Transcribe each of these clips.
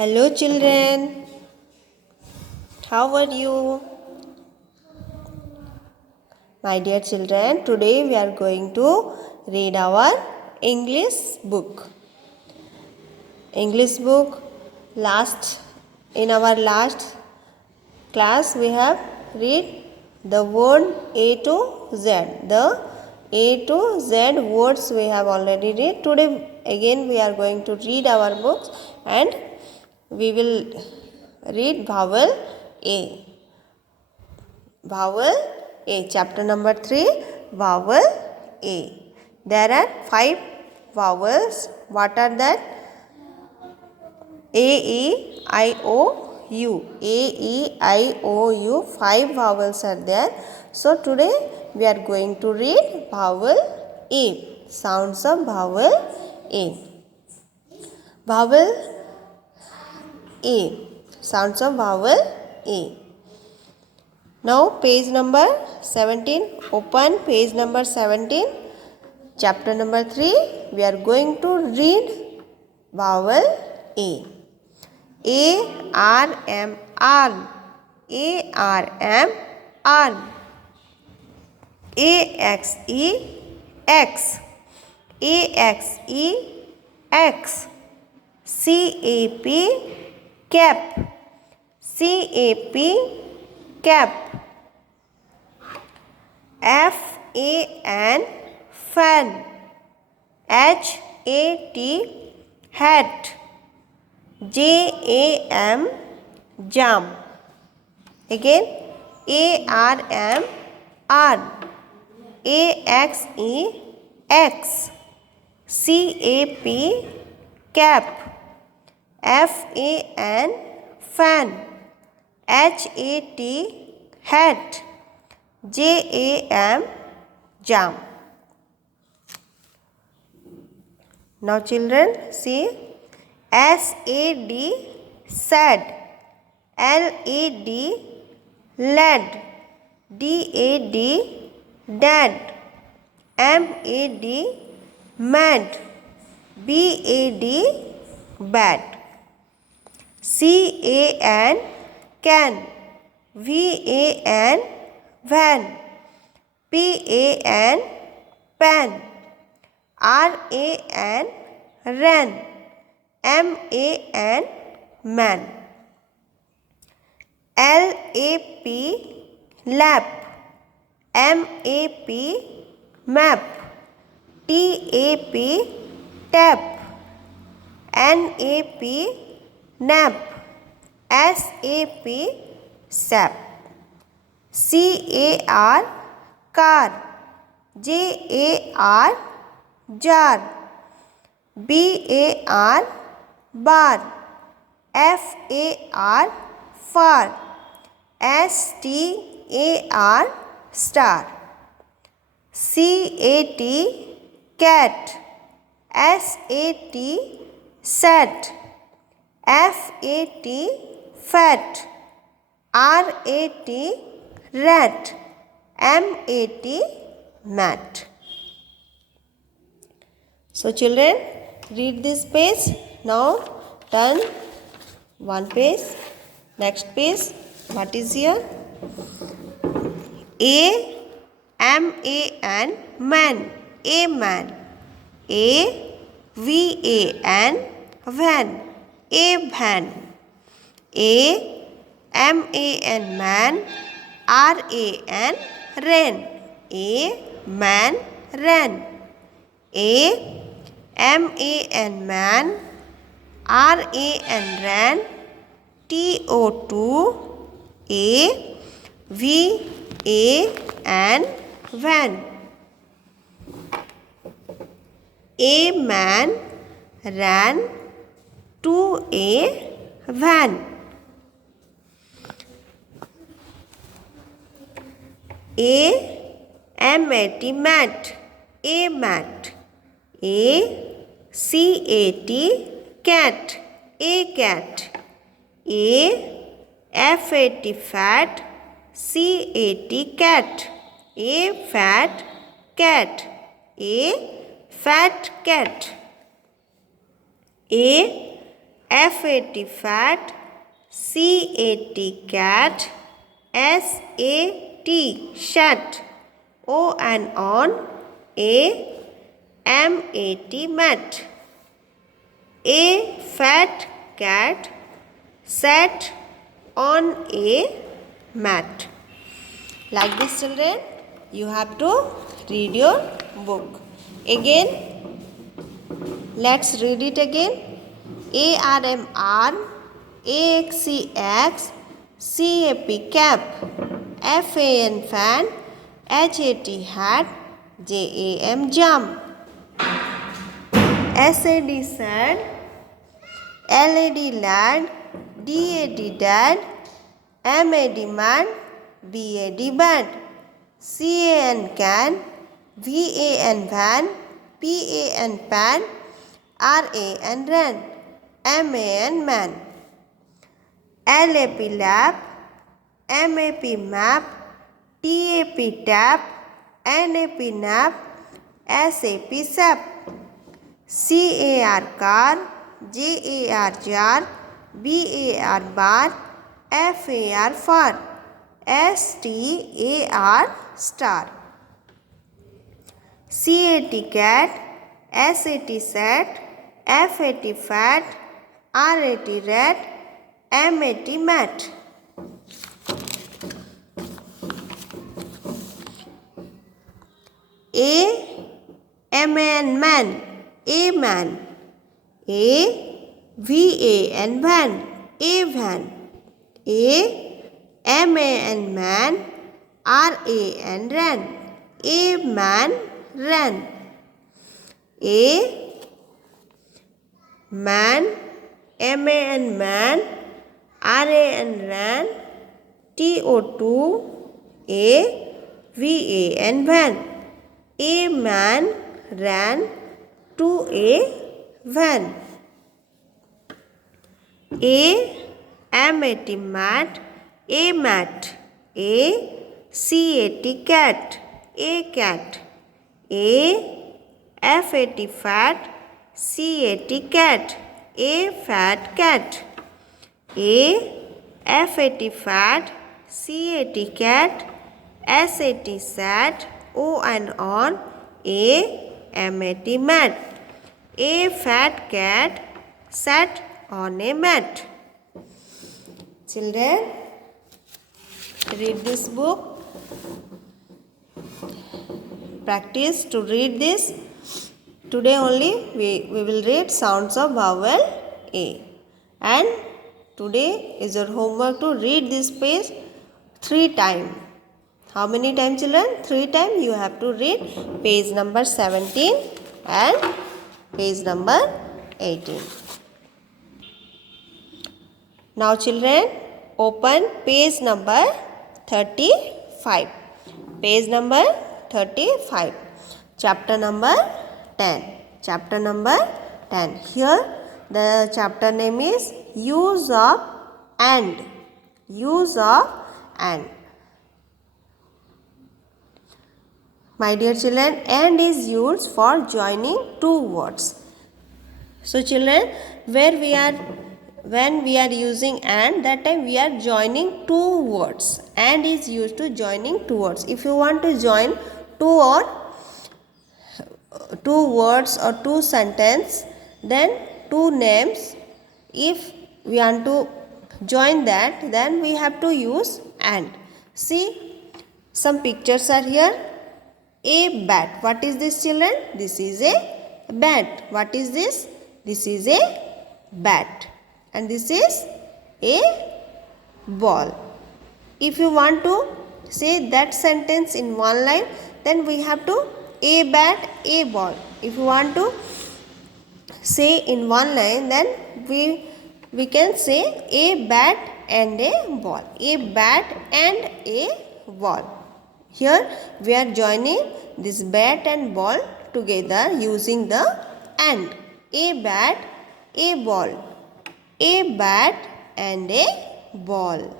Hello children, how are you? My dear children, today we are going to read our English book. English book, in our last class we have read the word A to Z. The A to Z words we have already read. Today again we are going to read our books and we will read vowel A. Vowel A. Chapter number 3. Vowel A. There are 5 vowels. What are that? A, E, I, O, U. A, E, I, O, U. 5 vowels are there. So today we are going to read vowel A. Sounds of vowel A. Vowel A. Sounds of vowel A. Now page number 17. Open page number 17. Chapter number 3. We are going to read vowel A. A, R, M, arm. A, R, M, arm. A, X, E, X. A, X, E, X. C, A, P, cap. C, A, P, cap. F, A, N, fan. H, A, T, hat. J, A, M, jam. Again, A, R, M, arm. A, X, E, X. C, A, P, cap. F, A, N, fan. H, A, T, hat. J, A, M, jam. Now children, see. S, A, D, sad. L, A, D, lad. D, A, D, dad. M, A, D, mad. B, A, D, bad. C, A, N, can. V, A, N, van. P, A, N, pan. R, A, N, ran. M, A, N, man. L, A, P, lap. M, A, P, map. T, A, P, tap. N, A, P, nap. S, A, P, sap. C, A, R, car. J, A, R, jar. B, A, R, bar. F, A, R, far. S, T, A, R, star. C, A, T, cat. S, A, T, sat. F, A, T, fat. R, A, T, rat. M, A, T, mat. So children, read this page. Now turn one page. Next page. What is here? A, M, A, N, man. A man. A, V, A, N, van. A van. A, M, A, N, man. R, A, N, ran. A, man, ran. A, M, A, N, man. R, A, N, ran. T, O, 2. A, V, A, N, van. A man ran to a van. A, M-A-T, mat. A mat. A, C-A-T, cat. A cat. A, F-A-T, fat. C-A-T, cat. A fat cat. A fat cat. A F-A-T fat, C-A-T cat, S-A-T shat, O-N on, A-M-A-T mat. A fat cat sat on a mat. Like this, children, you have to read your book. Again, let's read it again. A-R-M arm, A-X-C-X, C-A-P cap, F-A-N fan, H-A-T hat, J-A-M jam. S-A-D sad, L-A-D lad, D-A-D dad, M-A-D man, B-A-D bad, C-A-N can, V-A-N van, P-A-N pan, R-A-N ran, M-A-N man. L-A-P lap, M-A-P map, T-A-P tap, N-A-P nap, S-A-P sap. C-A-R car, J-A-R jar, B-A-R bar, F-A-R far, S-T-A-R star. C-A-T cat, S-A-T set, F-A-T fat, R-A-T rat, M-A-T mat. A-M-A-N man, A man. A-V-A-N van, A van. A-M-A-N man, R-A-N ran, A man ran. A man, M-A-N man, R-A-N ran, T-O-2, A-V-A-N van. A man ran to a van. A-M-A-T mat, A mat. A-C-A-T cat, A cat. A-F-A-T fat, C-A-T cat, A fat cat. A-F-A-T fat, C-A-T cat, S-A-T sat, O-N on, A-M-A-T mat. A fat cat sat on a mat. Children, read this book. Practice to read this. Today only we will read sounds of vowel A. And today is your homework to read this page 3 times. How many times, children? 3 times you have to read page number 17 and page number 18. Now, children, open page number 35. Page number 35. Chapter number 10. Chapter number 10. Here the chapter name is Use of and. Use of and. My dear children, and is used for joining two words. So children, when we are using and, that time we are joining two words. And is used to joining two words. If you want to join two words or two sentences, then two names, if we want to join that, then we have to use and. See, some pictures are here. A bat. What is this, children? This is a bat. What is this? This is a bat. And this is a ball. If you want to say that sentence in one line, then we have to a bat, a ball. If you want to say in one line, then we can say a bat and a ball. A bat and a ball. Here we are joining this bat and ball together using the and. A bat, a ball. A bat and a ball.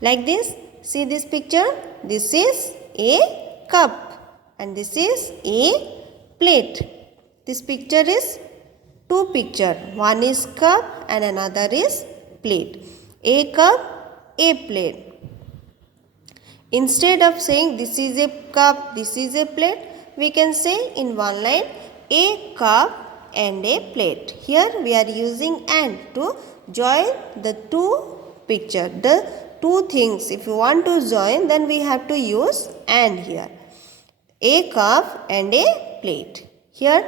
Like this. See this picture? This is a cup and this is a plate. This picture is two picture. One is cup and another is plate. A cup, a plate. Instead of saying this is a cup, this is a plate, we can say in one line a cup and a plate. Here we are using and to join the two picture, the two things. If you want to join, then we have to use and here. A cup and a plate. Here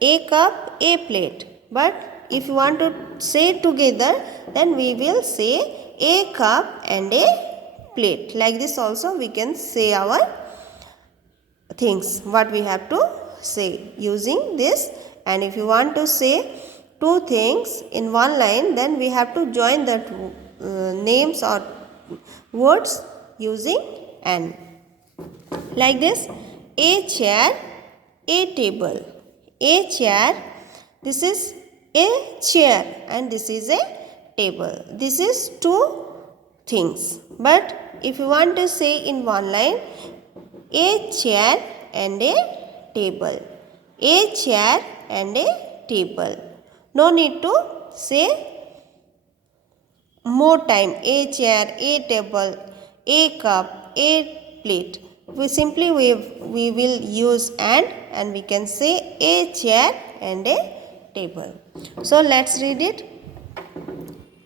a cup, a plate. But if you want to say together, then we will say a cup and a plate. Like this also we can say our things, what we have to say using this. And if you want to say two things in one line, then we have to join that names or words using and. Like this, a chair, a table. A chair, this is a chair and this is a table. This is two things. But if you want to say in one line, a chair and a table. A chair and a table. No need to say more time. A chair, a table, a cup, a plate. We will use and we can say a chair and a table. So let's read it.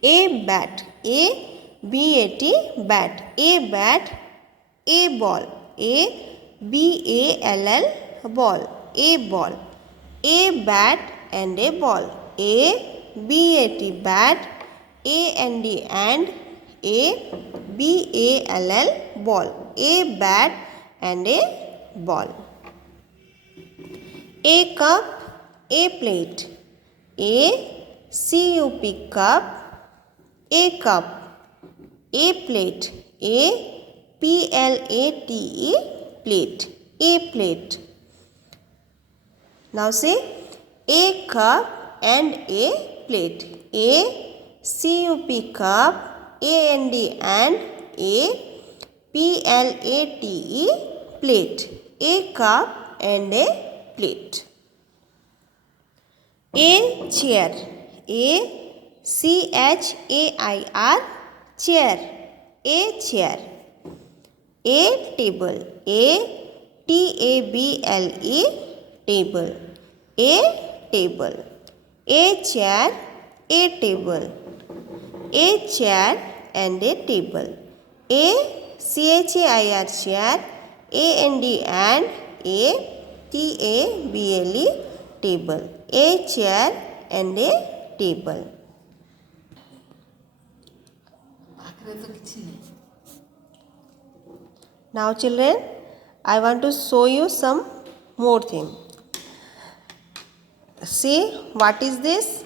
A bat. A B-A-T, bat. A bat, a ball. A B-A-L-L, ball. A ball. A bat and a ball. A B-A-T, bat. A and D and a B-A-L-L, ball. A bat and a ball. A cup, a plate. A C-U-P, cup. A cup. A plate. A P-L-A-T-E, plate. A plate. Now say a cup and a plate. A C-U-P, cup. A and D and a P-L-A-T-E, plate. A cup and a plate. A chair. A C-H-A-I-R, chair. A chair. A table. A T-A-B-L-E, table. A table. A chair, a table. A chair and a table. A C-H-A-I-R, chair. A and D and a T-A-B-L-E, table. A chair and a table. Now children, I want to show you some more thing. See, what is this?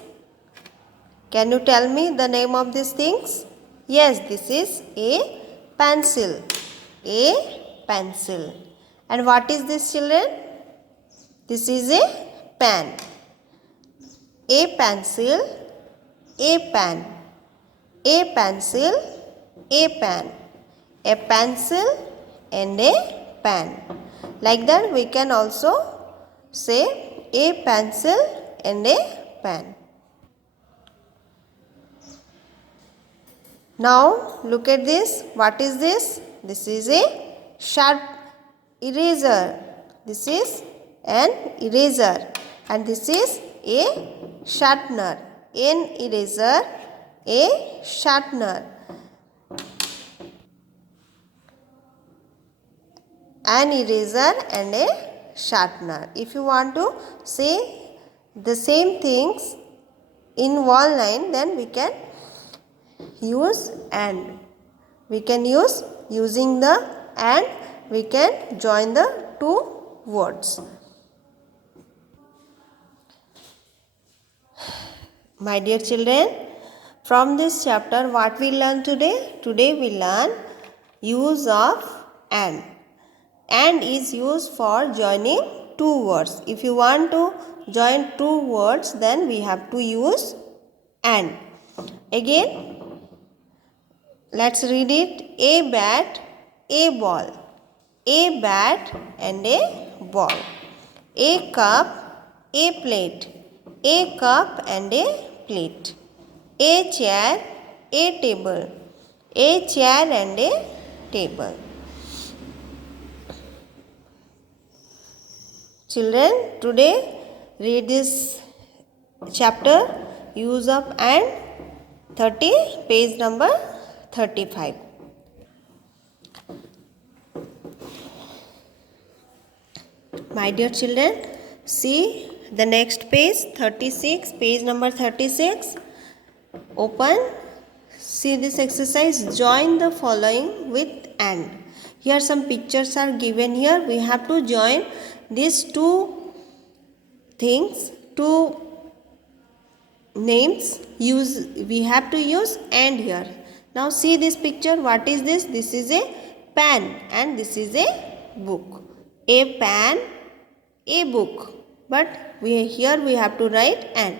Can you tell me the name of these things? Yes, this is a pencil. A pencil. And what is this, children? This is a pen. A pencil, a pen. A pencil, a pen. A pencil and a pen. Like that we can also say a pencil and a pen. Now look at this. What is this? This is a sharp eraser. This is an eraser and this is a sharpener. An eraser, a sharpener. An eraser and a sharpener. If you want to say the same things in one line, then we can use and. We can use using the and, we can join the two words. My dear children, from this chapter what we learn today? Today we learn use of and. And is used for joining two words. If you want to join two words, then we have to use and. Again, let's read it. A bat, a ball. A bat and a ball. A cup, a plate. A cup and a plate. A chair, a table. A chair and a table. Children, today read this chapter, use of and 30, page number 35. My dear children, see the next page 36, page number 36. Open, see this exercise. Join the following with and. Here some pictures are given here. We have to join these two things, two names. We have to use and here. Now see this picture. What is this? This is a pen and this is a book. A pen, a book. But here we have to write and.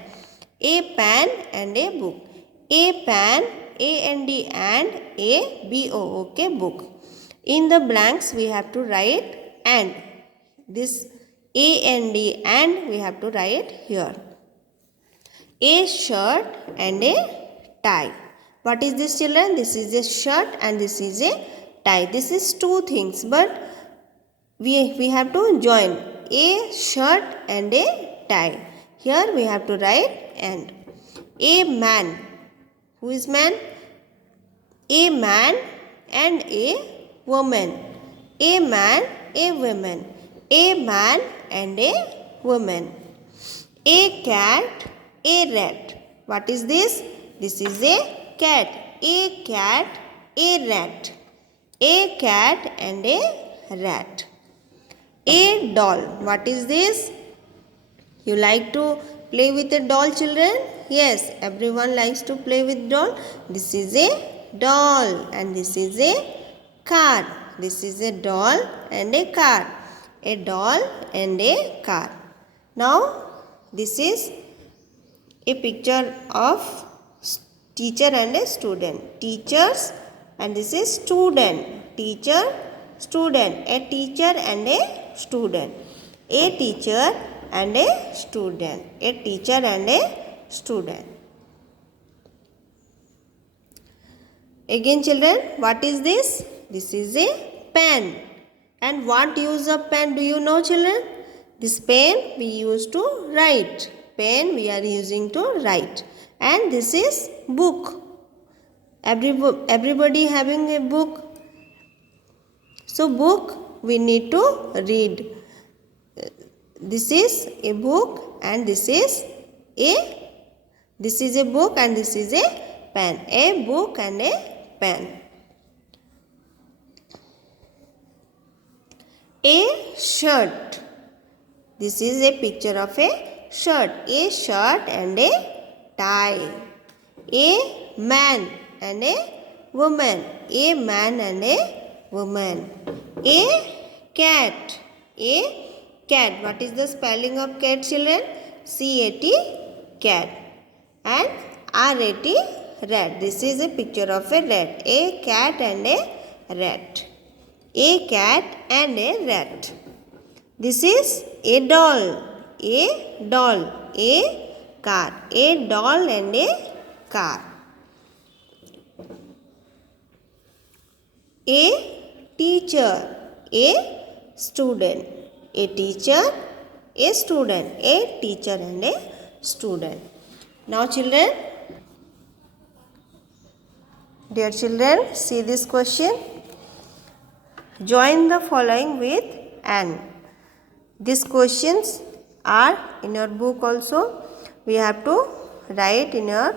A pen and a book. A pen, A-N-D and a B-O, okay, book. In the blanks we have to write and. This A-N-D and we have to write here. A shirt and a tie. What is this, children? This is a shirt and this is a tie. This is two things, but we have to join a shirt and a tie. Here we have to write and. A man. Who is man? A man and a woman. A man, a woman. A man and a woman. A cat, a rat. What is this? This is a cat. A cat, a rat. A cat and a rat. A doll. What is this? You like to play with a doll, children? Yes, everyone likes to play with doll. This is a doll and this is a car. This is a doll and a car. A doll and a car. Now, this is a picture of teacher and a student. Teachers and this is student. Teacher, student. A teacher and a student. A teacher and a student. A teacher and a student. Again, children, what is this? This is a pen. And what use of pen do you know, children? This pen we use to write. Pen we are using to write. And this is book. Everybody having a book. So book we need to read. This is a book and this is a book and this is a pen. A book and a pen. A shirt. This is a picture of a shirt. A shirt and a tie. A man and a woman. A man and a woman. A cat. A cat. What is the spelling of cat, children? C-A-T, cat. And R-A-T, rat. This is a picture of a rat. A cat and a rat. A cat and a rat. This is a doll. A doll. A car. A doll and a car. A teacher. A student. A teacher, a student. A teacher and a student. Now, children, dear children, see this question. Join the following with and. These questions are in your book also. You have to write in your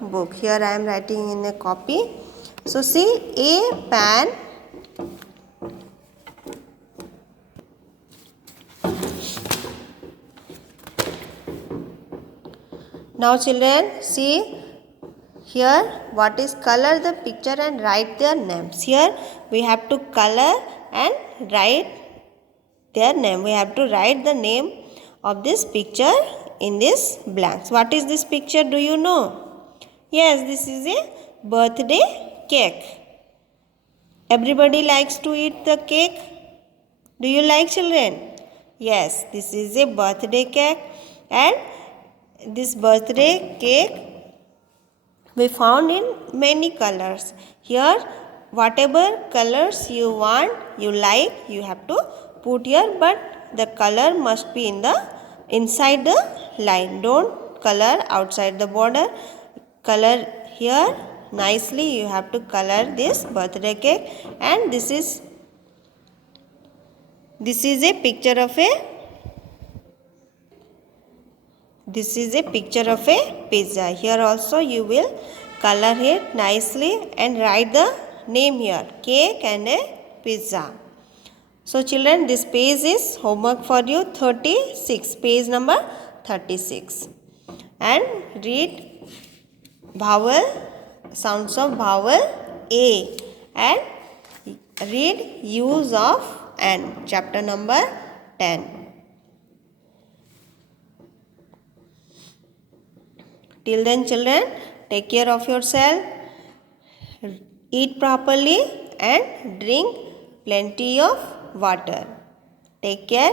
book. Here I am writing in a copy. So see, a pan. Now children, see here what is color the picture and write their names. Here we have to color and write their name. We have to write the name of this picture in this blanks. What is this picture? Do you know? Yes, this is a birthday cake. Everybody likes to eat the cake. Do you like, children? Yes, this is a birthday cake and this birthday cake we found in many colors. Here whatever colors you want, you like, you have to put here, but the color must be in the inside the line. Don't color outside the border. Color here nicely. You have to color this birthday cake, and this is a picture of a pizza. Here also you will color it nicely and write the name here, cake and a pizza. So children, this page is homework for you, 36, page number 36. And read vowel, sounds of vowel A, and read use of and, chapter number 10. Till then children, take care of yourself, eat properly and drink plenty of water. Take care.